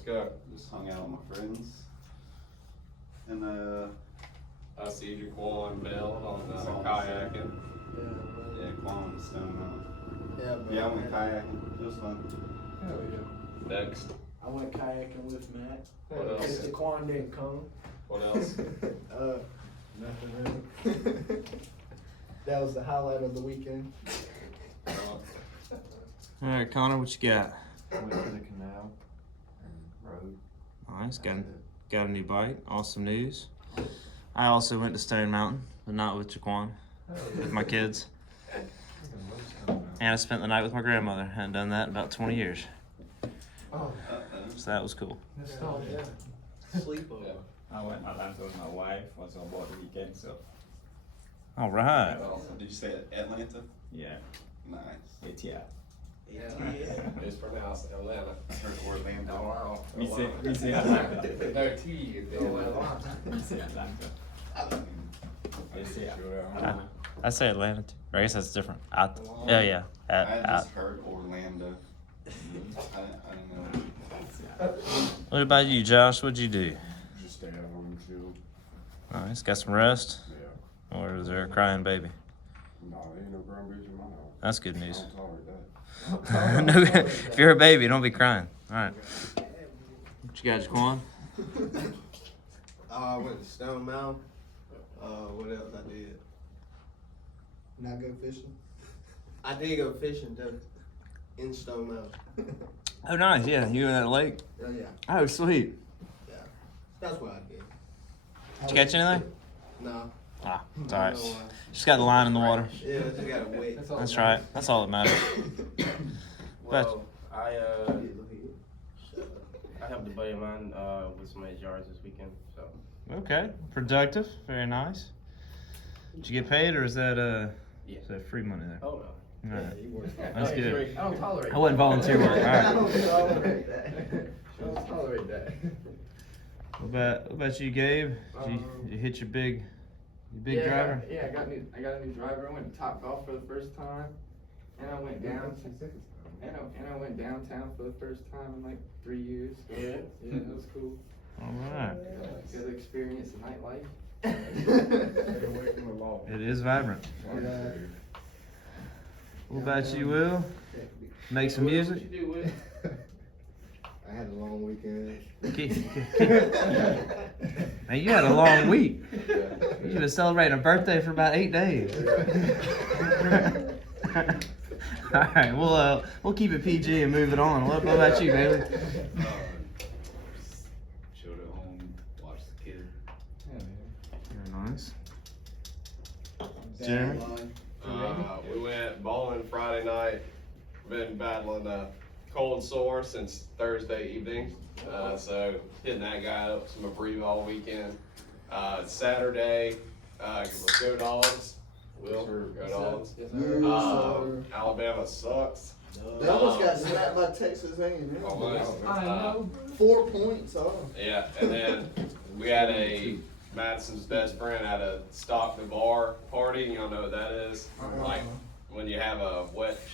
Let's go. Just hung out with my friends. And I see Jaquan Bell on kayaking. yeah, Quan and Stone Mountain. Yeah, bro. Yeah, I went kayaking. It was fun. Hell yeah. Next. I went kayaking with Matt. What else? Because Jaquan didn't come. What else? Nothing really. That was the highlight of the weekend. All right, Connor, what you got? Went to the canal and rode. Nice, got a new bike. Awesome news. I also went to Stone Mountain, but not with Jaquan, with my kids. And I spent the night with my grandmother. Hadn't done that in about 20 years. Oh, So that was cool. Nostalgia. Sleepover. Yeah. I went Atlanta with my wife. Was on board the weekend, so All right. Did you say Atlanta? yeah, Nice. it's yeah. Yeah. It's pronounced Atlanta. I heard Orlando. Oh, wow. We say Atlanta. No T. We say Atlanta. They say Atlanta. I say Atlanta too. Or I guess that's different. Oh yeah. I just heard Orlando. I don't know. What about you, Josh? What'd you do? Just stay at home and chill. Nice. Got some rest? Yeah. Or is there a crying baby? No, there ain't no grandbabies in my house. That's good I news. don't tolerate that. No, if you're a baby, don't be crying. All right. What you got, Jaquan? I went to Stone Mountain. What else I did? Not go fishing. I did go fishing though, in Stone Mountain. Oh, nice. Yeah, you in that lake? Oh yeah, Oh, sweet. that's what I did. Did you catch anything? No. Ah, it's all right. No, Just got the line in the water. yeah, just gotta wait. That's right. That's all that matters. Well, I helped a buddy of mine with some HRs this weekend, so. Okay, productive. Very nice. Did you get paid, or is that Yeah. is that free money there? Oh no. All right. Yeah, he works. That's good. I don't tolerate. I wasn't volunteer work. All right. I don't tolerate that. I don't tolerate that. What about you, Gabe? Did you hit your big driver? Yeah, I got a new driver. I went to Top Golf for the first time, and I went down. And I went downtown for the first time in like 3 years. So, Yeah. Yeah, that was cool. All right. Got to experience the nightlife. Stay away from the law. It is vibrant. What about you, Will? Make some music? What you do with? I had a long weekend. Man, you had a long week. You been celebrating a birthday for about 8 days. All right, we'll keep it PG and move it on. What about you, Bailey? Chilled at home, watched the kid. Very nice. Jeremy? We went bowling Friday night. Been battling a cold sore since Thursday evening. So hitting that guy up some Abreva all weekend. Saturday, go Dogs. Will, go Dogs. Alabama sucks. They almost got snapped by Texas A&M. Almost. 4 points off. Yeah, and then we had Madison's best friend at a Stock the Bar party. You all know what that is? Like when you have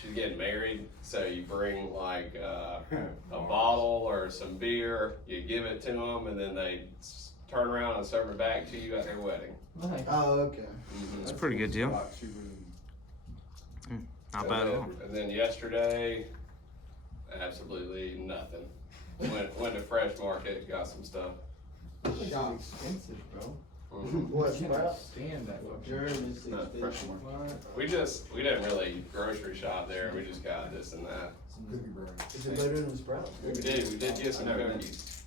she's getting married, so you bring like a bottle or some beer, you give it to them, and then they turn around and serve it back to you at their wedding. Oh, okay. It's a pretty good deal. Not bad at all. And then yesterday, absolutely nothing. Went to Fresh Market, got some stuff. It's expensive, bro. What's I can't that? stand that fucking Germany's No, Fresh expensive. We didn't really grocery shop there. We just got this and that. Cookie brand. Is it better than Sprouts? We did get some cookies.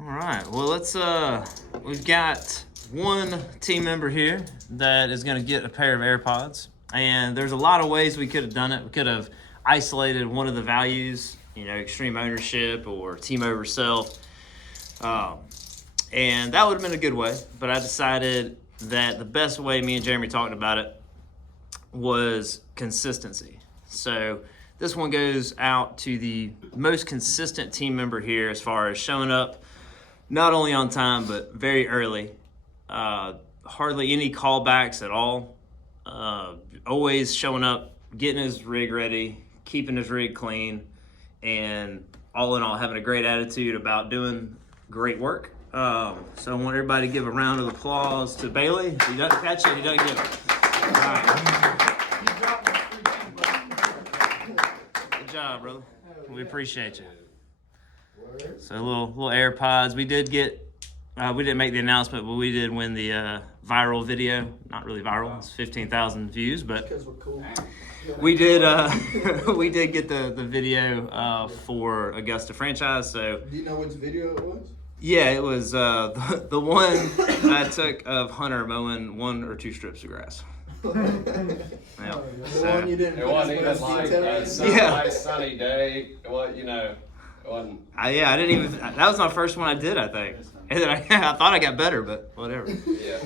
All right. Well, we've got one team member here that is going to get a pair of AirPods, and there's a lot of ways we could have done it. We could have isolated one of the values, extreme ownership or team over self, and that would have been a good way. But I decided that the best way, me and Jeremy talked about it, was consistency. So this one goes out to the most consistent team member here as far as showing up not only on time, but very early. Hardly any callbacks at all. Always showing up, getting his rig ready, keeping his rig clean, and all in all having a great attitude about doing great work. So I want everybody to give a round of applause to Bailey. If he doesn't catch it, he doesn't get it. All right. Good job, brother. We appreciate you. So a little AirPods. We did get. We didn't make the announcement, but we did win the viral video. Not really viral. It's 15,000 views, but Because we're cool. we did. We did get the video for Augusta franchise. So Do you know which video it was? yeah, it was the one I took of Hunter mowing 1 or 2 strips of grass. Yeah. The one you didn't. It wasn't even like a nice sunny day. Well, you know, it wasn't. I didn't even. That was my first one I did, I think. And then I thought I got better, but whatever. Yeah.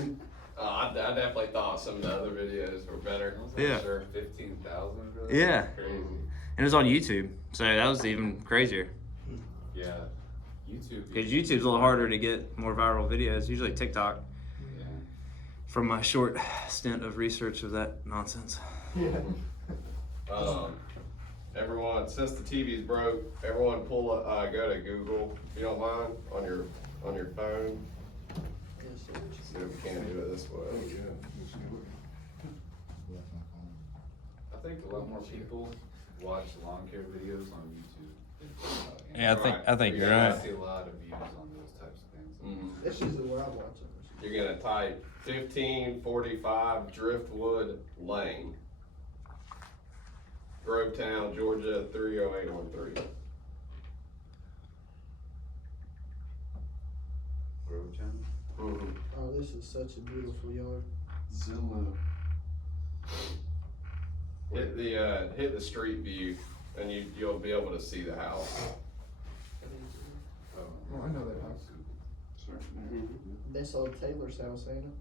I definitely thought some of the other videos were better. Yeah. Sure, 15,000. Yeah. Crazy. And it was on YouTube, so that was even crazier. Yeah. YouTube. Because YouTube's a little harder to get more viral videos. Usually TikTok. Yeah. From my short stint of research of that nonsense. Everyone, since the TV's broke, everyone go to Google, if you don't mind, on your phone. See if we can do it this way. I think a lot more people watch lawn care videos on YouTube. Yeah, I think you're right. I see a lot of views on those types of things. Mhm. That's usually where I watch it. You're gonna type 1545 Driftwood Lane, Grovetown, Georgia 30813. Grovetown? Mm-hmm. Oh, this is such a beautiful yard. Zilla. Hit the street view, and you'll be able to see the house. Oh, I know that house. That's old Taylor's house, ain't it?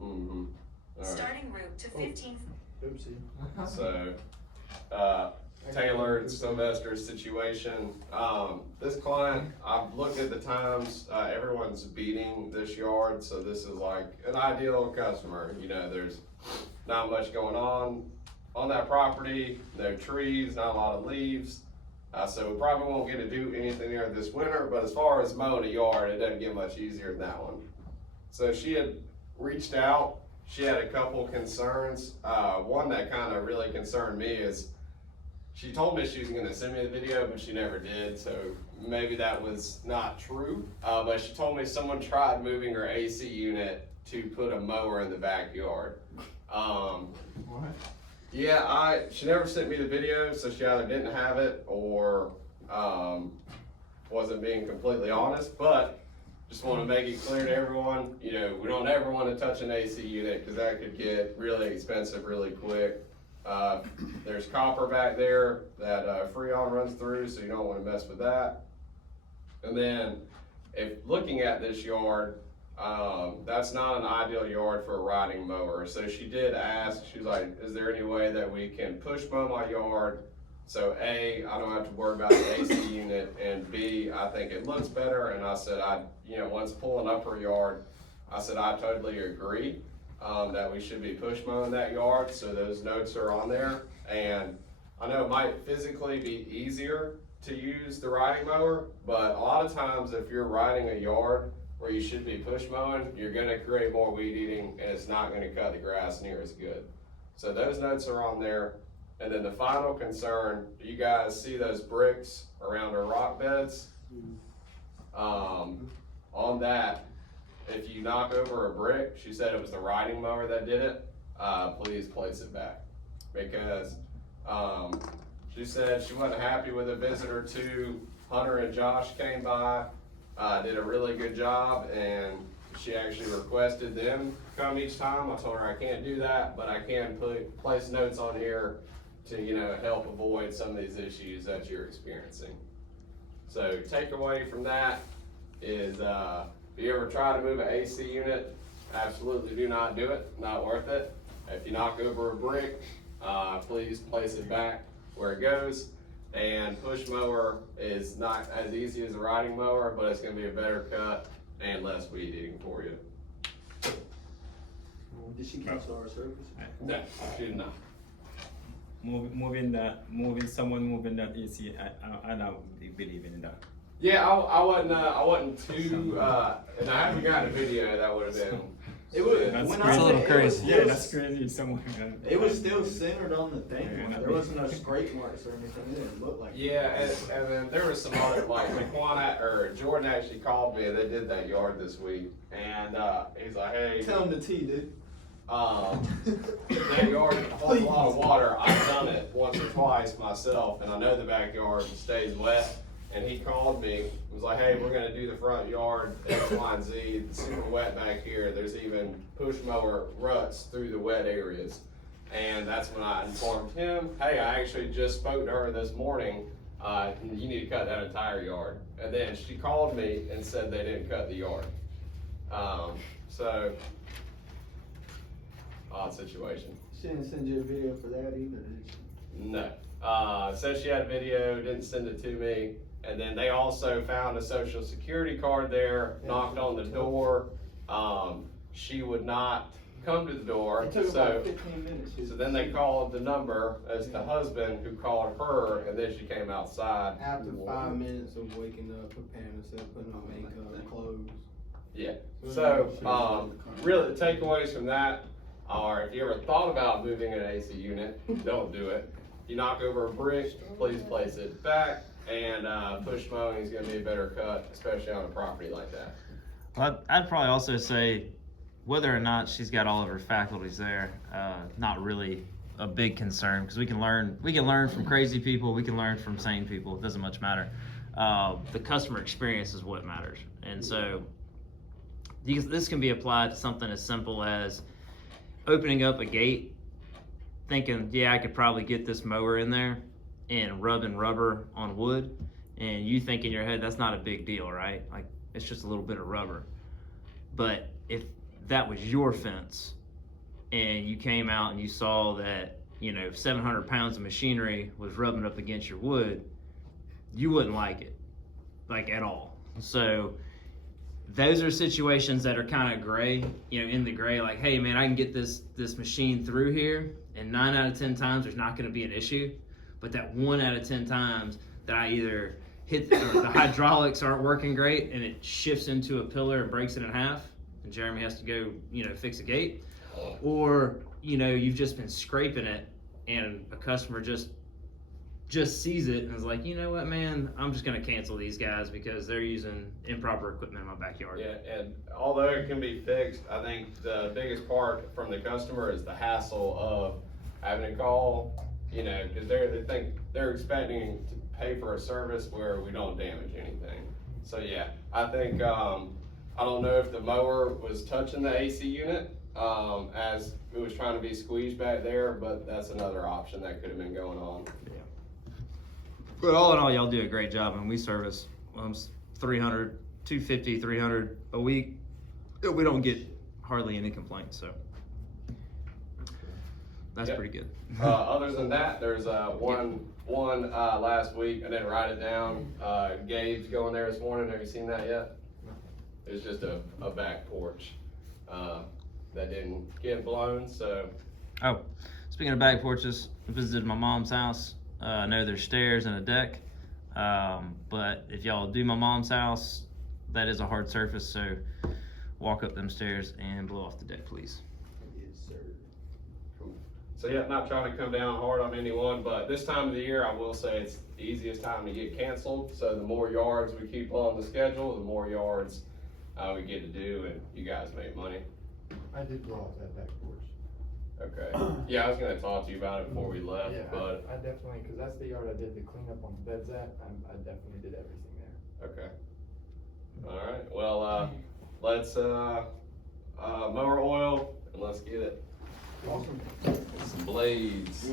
Mm-hmm. All right. Starting route to 15. Oopsie. So, Taylor and Sylvester's situation. This client, I've looked at the times, everyone's beating this yard, so this is like an ideal customer. You know, there's not much going on that property, no trees, not a lot of leaves. So we probably won't get to do anything there this winter, but as far as mowing a yard, it doesn't get much easier than that one. So she had reached out. She had a couple concerns. One that kind of really concerned me is she told me she was going to send me the video, but she never did. So maybe that was not true. But she told me someone tried moving her AC unit to put a mower in the backyard. What? Yeah, she never sent me the video, so she either didn't have it or wasn't being completely honest. But just want to make it clear to everyone, you know, we don't ever want to touch an AC unit because that could get really expensive really quick. There's copper back there that Freon runs through, so you don't want to mess with that. And then, if looking at this yard, that's not an ideal yard for a riding mower. So she did ask, she was like, is there any way that we can push mow my yard? So A, I don't have to worry about the AC unit, and B, I think it looks better. And I said, once pulling up her yard, I said, I totally agree that we should be push mowing that yard. So those notes are on there. And I know it might physically be easier to use the riding mower, but a lot of times if you're riding a yard where you should be push mowing, you're gonna create more weed eating and it's not gonna cut the grass near as good. So those notes are on there. And then the final concern, do you guys see those bricks around our rock beds? On that, if you knock over a brick, she said it was the riding mower that did it, please place it back. Because she said she wasn't happy with a visitor too. Hunter and Josh came by, did a really good job, and she actually requested them come each time. I told her I can't do that, but I can place notes on here to, help avoid some of these issues that you're experiencing. So takeaway from that is, if you ever try to move an AC unit, absolutely do not do it, not worth it. If you knock over a brick, please place it back where it goes. And push mower is not as easy as a riding mower, but it's gonna be a better cut and less weed eating for you. Did she cancel our service? No, she did not. moving someone moving that AC. I don't believe in that. Yeah, I wasn't too, and I haven't gotten a video that would have been. It was That's when crazy. I a little say crazy. Yeah, that's crazy. Someone. It was still centered on the thing. Yeah, There wasn't no scrape marks or anything. It didn't look like. Yeah, and then there was some other, like Jordan actually called me and they did that yard this week. And he's like, hey, Tell him the T, dude. that yard holds a lot of water. I've done it once or twice myself and I know the backyard stays wet. And he called me, was like, hey, we're gonna do the front yard, X, Y, and Z, it's super wet back here. There's even push mower ruts through the wet areas. And that's when I informed him, hey, I actually just spoke to her this morning, you need to cut that entire yard. And then she called me and said they didn't cut the yard. So, odd situation. She didn't send you a video for that either, did she? No. Said she had video, didn't send it to me. And then they also found a social security card there, knocked on the door. She would not come to the door. It took So, about 15 minutes. so then they called the number as the husband who called her and then she came outside. After 5 minutes of waking up, preparing herself, putting on makeup, clothes. Yeah. So, really the takeaways from that are if you ever thought about moving an AC unit, don't do it. You knock over a brick, please place it back. And push mowing is going to be a better cut, especially on a property like that. I'd probably also say whether or not she's got all of her faculties there, not really a big concern because we can learn from crazy people, we can learn from sane people. It doesn't much matter. The customer experience is what matters, and so this can be applied to something as simple as opening up a gate, thinking, yeah, I could probably get this mower in there and rubbing rubber on wood, and you think in your head that's not a big deal, right? Like it's just a little bit of rubber. But if that was your fence and you came out and you saw that 700 pounds of machinery was rubbing up against your wood, you wouldn't like it, like at all. So those are situations that are kind of gray, in the gray, like, hey man, I can get this machine through here, and 9 out of 10 times there's not going to be an issue. But that 1 out of 10 times that I either hit the hydraulics aren't working great and it shifts into a pillar and breaks it in half, and Jeremy has to go, fix a gate, or you've just been scraping it and a customer just sees it and is like, you know what, man, I'm just gonna cancel these guys because they're using improper equipment in my backyard. Yeah, and although it can be fixed, I think the biggest part from the customer is the hassle of having to call. Because they think they're expecting to pay for a service where we don't damage anything. So yeah, I think, I don't know if the mower was touching the AC unit, as it was trying to be squeezed back there, but that's another option that could have been going on. Yeah. But all in all, y'all do a great job, and we service 300, 250, 300 a week. We don't get hardly any complaints, so. That's Yep. pretty good. Other than that, there's one last week. I didn't write it down. Gabe's going there this morning. Have you seen that yet? It's just a back porch that didn't get blown. So. Oh, speaking of back porches, I visited my mom's house. I know there's stairs and a deck, but if y'all do my mom's house, that is a hard surface. So walk up them stairs and blow off the deck, please. So yeah, not trying to come down hard on anyone, but this time of the year, I will say it's the easiest time to get canceled. So the more yards we keep on the schedule, the more yards we get to do, and you guys make money. I did blow off that back porch. Okay. Yeah, I was gonna talk to you about it before we left, Yeah, but I definitely, cause that's the yard I did the cleanup on the beds at, I definitely did everything there. okay. All right. Well, let's mower oil and let's get it. Awesome. Some blades.